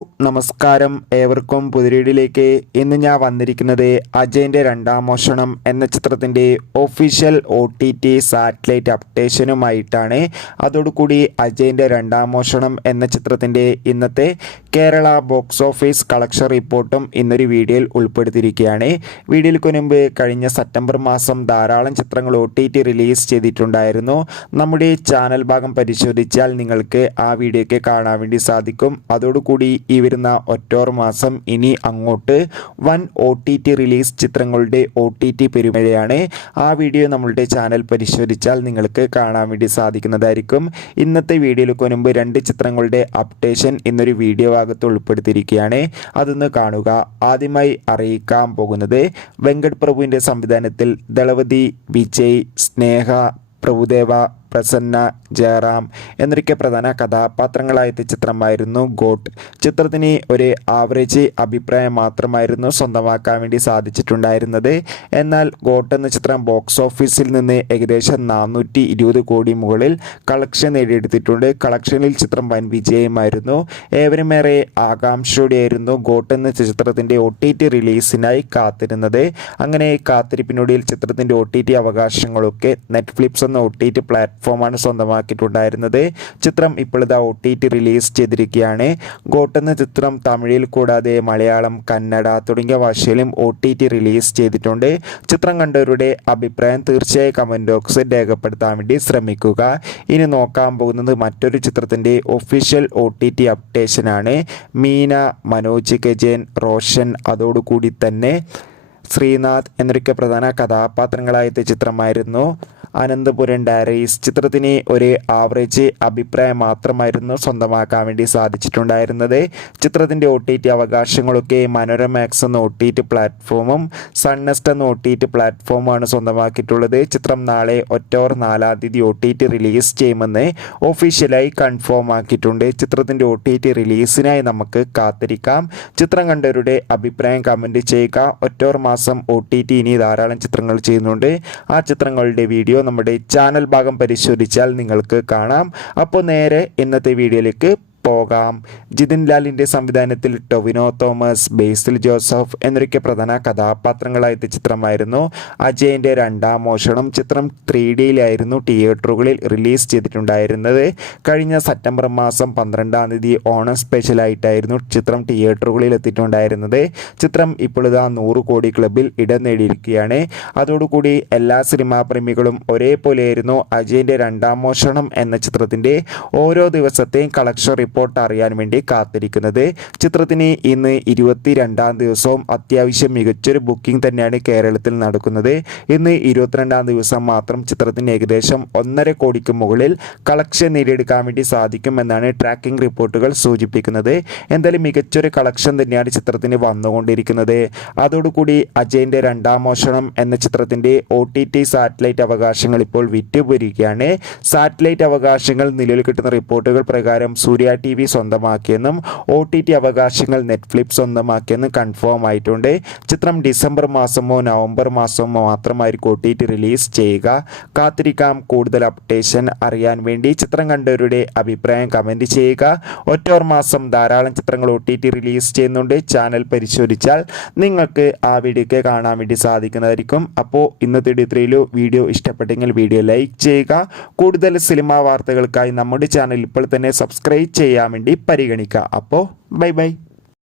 നമസ്കാരം, ഏവർക്കും പുതിരീടിലേക്ക്. ഇന്ന് ഞാൻ വന്നിരിക്കുന്നത് അജയൻ്റെ രണ്ടാം മോഷണം എന്ന ചിത്രത്തിൻ്റെ ഒഫീഷ്യൽ OTT സാറ്റലൈറ്റ് അപ്ഡേഷനുമായിട്ടാണ്. അതോടുകൂടി അജയൻ്റെ രണ്ടാം മോഷണം എന്ന ചിത്രത്തിൻ്റെ ഇന്നത്തെ കേരള ബോക്സ് ഓഫീസ് കളക്ഷൻ റിപ്പോർട്ടും ഇന്നൊരു വീഡിയോയിൽ ഉൾപ്പെടുത്തിയിരിക്കുകയാണ്. വീഡിയോയ്ക്ക് മുൻപ് കഴിഞ്ഞ സെപ്റ്റംബർ മാസം ധാരാളം ചിത്രങ്ങൾ OTT റിലീസ് ചെയ്തിട്ടുണ്ടായിരുന്നു. നമ്മുടെ ചാനൽ ഭാഗം പരിശോധിച്ചാൽ നിങ്ങൾക്ക് ആ വീഡിയോയ്ക്ക് കാണാൻ വേണ്ടി സാധിക്കും. അതോടുകൂടി ഈ വരുന്ന ഒക്ടോബർ മാസം ഇനി അങ്ങോട്ട് വൻ OTT റിലീസ് ചിത്രങ്ങളുടെ OTT പെരുമഴയാണ്. ആ വീഡിയോ നമ്മളുടെ ചാനൽ പരിശോധിച്ചാൽ നിങ്ങൾക്ക് കാണാൻ വേണ്ടി സാധിക്കുന്നതായിരിക്കും. ഇന്നത്തെ വീഡിയോയിലേക്ക് മുൻപ് രണ്ട് ചിത്രങ്ങളുടെ അപ്ഡേഷൻ ഇന്നൊരു വീഡിയോ ഭാഗത്ത് ഉൾപ്പെടുത്തിയിരിക്കുകയാണ്. അതൊന്ന് കാണുക. ആദ്യമായി അറിയിക്കാൻ പോകുന്നത് വെങ്കട് പ്രഭുവിൻ്റെ സംവിധാനത്തിൽ ദളപതി, വിജയ്, സ്നേഹ, പ്രഭുദേവ, പ്രസന്ന, ജയറാം എന്നൊക്കെ പ്രധാന കഥാപാത്രങ്ങളായ ചിത്രമായിരുന്നു ഗോട്ട്. ചിത്രത്തിന് ഒരു ആവറേജ് അഭിപ്രായം മാത്രമായിരുന്നു സ്വന്തമാക്കാൻ വേണ്ടി സാധിച്ചിട്ടുണ്ടായിരുന്നത്. എന്നാൽ ഗോട്ട് എന്ന ചിത്രം ബോക്സ് ഓഫീസിൽ നിന്ന് ഏകദേശം 420 കോടി മുകളിൽ കളക്ഷൻ നേടിയെടുത്തിട്ടുണ്ട്. കളക്ഷനിൽ ചിത്രം വൻ വിജയമായിരുന്നു. ഏവരുമേറെ ആകാംക്ഷയോടെയായിരുന്നു ഗോട്ട് എന്ന ചിത്രത്തിൻ്റെ OTT റിലീസിനായി കാത്തിരുന്നത്. അങ്ങനെ കാത്തിരിപ്പിനൊടുവിൽ ചിത്രത്തിൻ്റെ OTT അവകാശങ്ങളൊക്കെ നെറ്റ്ഫ്ലിക്സ് എന്ന OTT പ്ലാറ്റ്ഫോമാണ് സ്വന്തമാക്കിയിട്ടുണ്ടായിരുന്നത്. ചിത്രം ഇപ്പോഴത്തെ OTT റിലീസ് ചെയ്തിരിക്കുകയാണ്. ഗോട്ട് എന്ന ചിത്രം തമിഴിൽ കൂടാതെ മലയാളം, കന്നഡ തുടങ്ങിയ ഭാഷയിലും OTT റിലീസ് ചെയ്തിട്ടുണ്ട്. ചിത്രം കണ്ടവരുടെ അഭിപ്രായം തീർച്ചയായും കമൻറ്റ് ബോക്സിൽ രേഖപ്പെടുത്താൻ വേണ്ടി ശ്രമിക്കുക. ഇനി നോക്കാൻ പോകുന്നത് മറ്റൊരു ചിത്രത്തിൻ്റെ ഒഫീഷ്യൽ OTT അപ്ഡേഷനാണ്. മീന, മനോജ് കെ ജയൻ, റോഷൻ, അതോടുകൂടി തന്നെ ശ്രീനാഥ് എന്നൊക്കെ പ്രധാന കഥാപാത്രങ്ങളായ ചിത്രമായിരുന്നു അനന്തപുരം ഡയറീസ്. ചിത്രത്തിന് ഒരു ആവറേജ് അഭിപ്രായം മാത്രമായിരുന്നു സ്വന്തമാക്കാൻ വേണ്ടി സാധിച്ചിട്ടുണ്ടായിരുന്നത്. ചിത്രത്തിൻ്റെ OTT അവകാശങ്ങളൊക്കെ മനോരമാക്സ് എന്ന OTT പ്ലാറ്റ്ഫോമും സൺനെസ്റ്റ് എന്ന OTT പ്ലാറ്റ്ഫോമുമാണ് സ്വന്തമാക്കിയിട്ടുള്ളത്. ചിത്രം നാളെ ഒക്ടോബർ 4 തീയതി OTT റിലീസ് ചെയ്യുമെന്ന് ഒഫീഷ്യലായി കൺഫേം ആക്കിയിട്ടുണ്ട്. ചിത്രത്തിൻ്റെ OTT റിലീസിനായി നമുക്ക് കാത്തിരിക്കാം. ചിത്രം കണ്ടവരുടെ അഭിപ്രായം കമൻറ്റ് ചെയ്യുക. ഒക്ടോബർ മാസം OTT ഇനി ധാരാളം ചിത്രങ്ങൾ ചെയ്യുന്നുണ്ട്. ആ ചിത്രങ്ങളുടെ വീഡിയോ നമ്മുടെ ചാനൽ ഭാഗം പരിശോധിച്ചാൽ നിങ്ങൾക്ക് കാണാം. അപ്പോൾ നേരെ ഇന്നത്തെ വീഡിയോയിലേക്ക് പോകാം. ജിതിൻ ലാലിൻ്റെ സംവിധാനത്തിൽ ടൊവിനോ തോമസ്, ബേസിൽ ജോസഫ് എന്നൊക്കെ പ്രധാന കഥാപാത്രങ്ങളായ ചിത്രമായിരുന്നു അജയൻ്റെ രണ്ടാം മോഷണം. ചിത്രം 3Dയിലായിരുന്നു തിയേറ്ററുകളിൽ റിലീസ് ചെയ്തിട്ടുണ്ടായിരുന്നത്. കഴിഞ്ഞ സെപ്റ്റംബർ മാസം 12 തീയതി ഓണം സ്പെഷ്യലായിട്ടായിരുന്നു ചിത്രം തിയേറ്ററുകളിൽ എത്തിയിട്ടുണ്ടായിരുന്നത്. ചിത്രം ഇപ്പോഴിതാ 100 കോടി ക്ലബിൽ ഇടം നേടിയിരിക്കുകയാണ്. അതോടുകൂടി എല്ലാ സിനിമാ പ്രേമികളും ഒരേപോലെയായിരുന്നു അജയൻ്റെ രണ്ടാം മോഷണം എന്ന ചിത്രത്തിൻ്റെ ഓരോ ദിവസത്തെയും കളക്ഷൻ റിപ്പോർട്ട് അറിയാൻ വേണ്ടി കാത്തിരിക്കുന്നത്. ചിത്രത്തിന് ഇന്ന് 22 ദിവസവും അത്യാവശ്യം മികച്ചൊരു ബുക്കിംഗ് തന്നെയാണ് കേരളത്തിൽ നടക്കുന്നത്. ഇന്ന് 22 ദിവസം മാത്രം ചിത്രത്തിന് ഏകദേശം 1.5 കോടിക്ക് മുകളിൽ കളക്ഷൻ നേടിയെടുക്കാൻ വേണ്ടി സാധിക്കുമെന്നാണ് ട്രാക്കിംഗ് റിപ്പോർട്ടുകൾ സൂചിപ്പിക്കുന്നത്. എന്തായാലും മികച്ചൊരു കളക്ഷൻ തന്നെയാണ് ചിത്രത്തിന് വന്നുകൊണ്ടിരിക്കുന്നത്. അതോടുകൂടി അജയൻ്റെ രണ്ടാം മോഷണം എന്ന ചിത്രത്തിൻ്റെ OTT സാറ്റലൈറ്റ് അവകാശങ്ങൾ ഇപ്പോൾ വിറ്റുപോയിരിക്കുകയാണ്. സാറ്റലൈറ്റ് അവകാശങ്ങൾ നിലവിൽ കിട്ടുന്ന റിപ്പോർട്ടുകൾ പ്രകാരം സൂര്യ TV സ്വന്തമാക്കിയെന്നും OTT അവകാശങ്ങൾ നെറ്റ്ഫ്ലിക്സ് സ്വന്തമാക്കിയെന്നും കൺഫേം ആയിട്ടുണ്ട്. ചിത്രം ഡിസംബർ മാസമോ നവംബർ മാസമോ മാത്രമായിരിക്കും OTT റിലീസ് ചെയ്യുക. കാത്തിരിക്കാം. കൂടുതൽ അപ്ഡേഷൻ അറിയാൻ വേണ്ടി ചിത്രം കണ്ടവരുടെ അഭിപ്രായം കമൻറ്റ് ചെയ്യുക. ഒക്ടോബർ മാസം ധാരാളം ചിത്രങ്ങൾ OTT റിലീസ് ചെയ്യുന്നുണ്ട്. ചാനൽ പരിശോധിച്ചാൽ നിങ്ങൾക്ക് ആ വീഡിയോയ്ക്ക് കാണാൻ വേണ്ടി സാധിക്കുന്നതായിരിക്കും. അപ്പോൾ ഇന്നത്തെ വീഡിയോ ഇഷ്ടപ്പെട്ടെങ്കിൽ വീഡിയോ ലൈക്ക് ചെയ്യുക. കൂടുതൽ സിനിമാ വാർത്തകൾക്കായി നമ്മുടെ ചാനൽ ഇപ്പോൾ തന്നെ സബ്സ്ക്രൈബ് ചെയ്യാൻ വേണ്ടി പരിഗണിക്കുക. അപ്പോൾ ബൈ ബൈ.